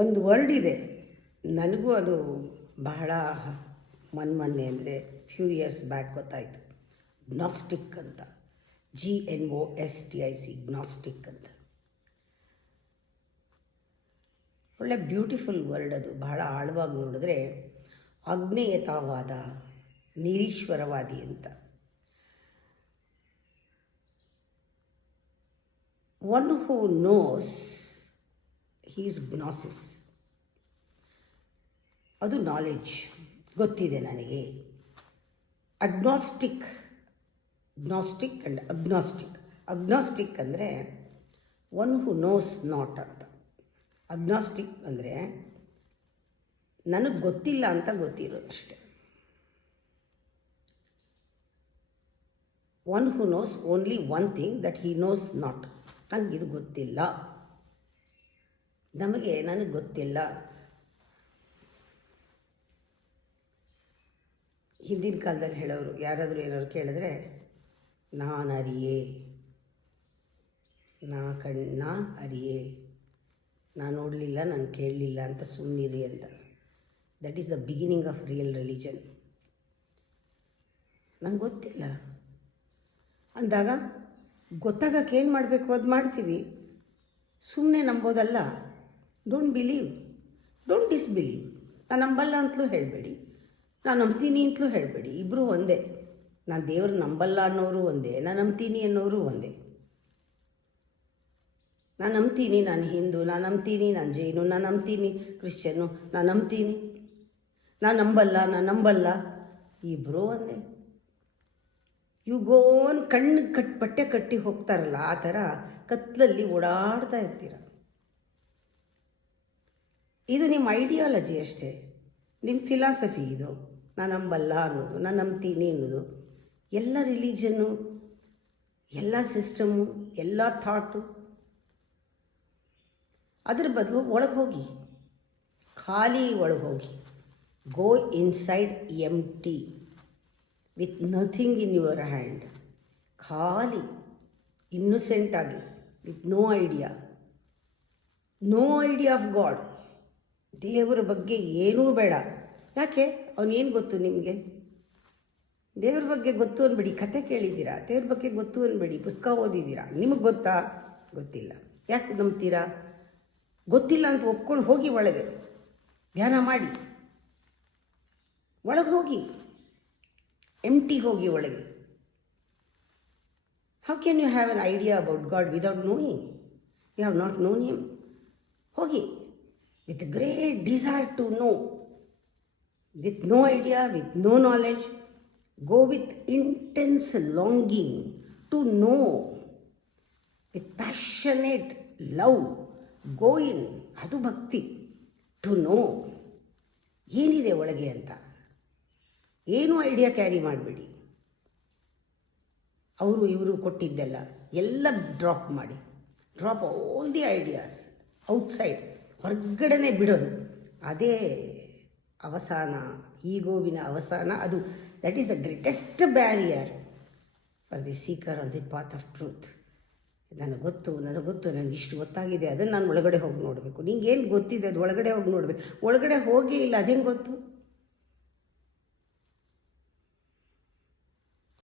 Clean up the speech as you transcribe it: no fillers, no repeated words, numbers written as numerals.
ಒಂದು ವರ್ಡ್ ಇದೆ, ನನಗೂ ಅದು ಬಹಳ ಮೊನ್ನೆ ಅಂದರೆ ಫ್ಯೂ ಇಯರ್ಸ್ ಬ್ಯಾಕ್ ಗೊತ್ತಾಯಿತು. ಗ್ನಾಸ್ಟಿಕ್ ಅಂತ, GNOSTIC, ಗ್ನಾಸ್ಟಿಕ್ ಅಂತ. ಒಳ್ಳೆ ಬ್ಯೂಟಿಫುಲ್ ವರ್ಡ್ ಅದು. ಬಹಳ ಆಳವಾಗಿ ನೋಡಿದ್ರೆ ಅಜ್ಞೇಯತಾವಾದ, ನಿರೀಶ್ವರವಾದಿ ಅಂತ. One who knows he is gnosis. ಅದು ನಾಲೆಡ್ಜ್, ಗೊತ್ತಿದೆ ನನಗೆ. Agnostic, gnostic and agnostic. Agnostic ಅಂದರೆ ಒನ್ ಹೂ ನೋಸ್ ನಾಟ್ ಅಂತ. ಅಗ್ನಾಸ್ಟಿಕ್ ಅಂದರೆ ನನಗೆ ಗೊತ್ತಿಲ್ಲ ಅಂತ ಗೊತ್ತಿರೋದು ಅಷ್ಟೆ. One who knows only one thing, that he knows not. ನಂಗೆ ಇದು ಗೊತ್ತಿಲ್ಲ, ನನಗೆ ಗೊತ್ತಿಲ್ಲ. ಹಿಂದಿನ ಕಾಲದಲ್ಲಿ ಹೇಳೋರು, ಯಾರಾದರೂ ಏನಾದ್ರು ಕೇಳಿದ್ರೆ ನಾನು ಅರಿಯೇ, ನಾ ಅರಿಯೇ, ನಾನು ನೋಡಲಿಲ್ಲ, ನಾನು ಕೇಳಲಿಲ್ಲ ಅಂತ ಸುಮ್ಮನಿರಿ ಅಂತ. That is the beginning of real religion. ನಂಗೆ ಗೊತ್ತಿಲ್ಲ ಅಂದಾಗ ಗೊತ್ತಾಗಕ್ಕೆ ಏನು ಮಾಡಬೇಕು ಅದು ಮಾಡ್ತೀವಿ. ಸುಮ್ಮನೆ ನಂಬೋದಲ್ಲ. Don't believe, don't disbelieve. ನಾನು ನಂಬಲ್ಲ ಅಂತಲೂ ಹೇಳಬೇಡಿ, ನಾನು ನಂಬ್ತೀನಿ ಅಂತಲೂ ಹೇಳಬೇಡಿ. ಇಬ್ಬರೂ ಒಂದೇ. ನಾನು ದೇವ್ರು ನಂಬಲ್ಲ ಅನ್ನೋರು ಒಂದೇ, ನಾನು ನಂಬ್ತೀನಿ ಅನ್ನೋರು ಒಂದೇ. ನಾನು ನಂಬ್ತೀನಿ ನಾನು ಹಿಂದೂ, ನಾನು ನಂಬ್ತೀನಿ ನಾನು ಜೈನು, ನಾನು ನಂಬ್ತೀನಿ ಕ್ರಿಶ್ಚಿಯನ್ನು, ನಾನು ನಂಬ್ತೀನಿ, ನಾನು ನಂಬಲ್ಲ, ಇಬ್ಬರೂ ಒಂದೇ. ಇವು ಗೋನ್ ಕಣ್ಣು ಬಟ್ಟೆ ಕಟ್ಟಿ ಹೋಗ್ತಾರಲ್ಲ, ಆ ಥರ ಕತ್ತಲಲ್ಲಿ ಓಡಾಡ್ತಾ ಇರ್ತೀರ. ಇದು ನಿಮ್ಮ ಐಡಿಯಾಲಜಿ ಅಷ್ಟೇ, ನಿಮ್ಮ ಫಿಲಾಸಫಿ ಇದು. ನಾನು ನಂಬಲ್ಲ ಅನ್ನೋದು, ನಾನು ನಂಬ್ತೀನಿ ಅನ್ನೋದು. ಎಲ್ಲ ರಿಲಿಜನ್ನು, ಎಲ್ಲ ಸಿಸ್ಟಮು, ಎಲ್ಲ ಥಾಟು. ಅದ್ರ ಬದಲು ಒಳಗೆ ಹೋಗಿ, ಖಾಲಿ ಒಳಗೆ ಹೋಗಿ. Go inside empty with nothing in your hand. ಖಾಲಿ ಇನ್ನೊಸೆಂಟಾಗಿ, with no idea of God. ದೇವರ ಬಗ್ಗೆ ಏನೂ ಬೇಡ. ಯಾಕೆ? ಅವನೇನು ಗೊತ್ತು ನಿಮಗೆ? ದೇವ್ರ ಬಗ್ಗೆ ಗೊತ್ತು ಅನ್ಬೇಡಿ. ಕತೆ ಕೇಳಿದ್ದೀರಾ? ದೇವ್ರ ಬಗ್ಗೆ ಗೊತ್ತು ಅನ್ಬೇಡಿ. ಪುಸ್ತಕ ಓದಿದ್ದೀರಾ? ನಿಮಗೆ ಗೊತ್ತಾ? ಗೊತ್ತಿಲ್ಲ. ಯಾಕೆ ನಂಬ್ತೀರಾ? ಗೊತ್ತಿಲ್ಲ ಅಂತ ಒಪ್ಕೊಂಡು ಹೋಗಿ ಒಳಗೆ ಧ್ಯಾನ ಮಾಡಿ. ಒಳಗೆ ಹೋಗಿ, ಎಂಟಿ ಹೋಗಿ ಒಳಗೆ. How can you have an idea about God without knowing? You have not known him. ಹೋಗಿ with great desire to know, with no idea, with no knowledge. Go with intense longing to know, with passionate love. Go in, ಅದು ಭಕ್ತಿ. To know ಏನಿದೆ ಒಳಗೆ ಅಂತ. ಏನೂ idea carry ಮಾಡಬೇಡಿ. ಅವರು ಇವರು ಕೊಟ್ಟಿದ್ದೆಲ್ಲ ಎಲ್ಲ ಡ್ರಾಪ್ ಮಾಡಿ. Drop all the ideas outside, ಹೊರಗಡೆನೆ ಬಿಡೋದು. ಅದೇ ಅವಸಾನ, ಈಗೋವಿನ ಅವಸಾನ. ಅದು that is the greatest barrier for the seeker on the path of truth. ನನಗೆ ಗೊತ್ತು, ನನಗೆ ಇಷ್ಟು ಗೊತ್ತಾಗಿದೆ, ಅದನ್ನು ನಾನು ಒಳಗಡೆ ಹೋಗಿ ನೋಡಬೇಕು. ನಿಂಗೇನು ಗೊತ್ತಿದೆ ಅದು ಒಳಗಡೆ ಹೋಗಿ ನೋಡಬೇಕು. ಒಳಗಡೆ ಹೋಗೇ ಇಲ್ಲ, ಅದೇನು ಗೊತ್ತು?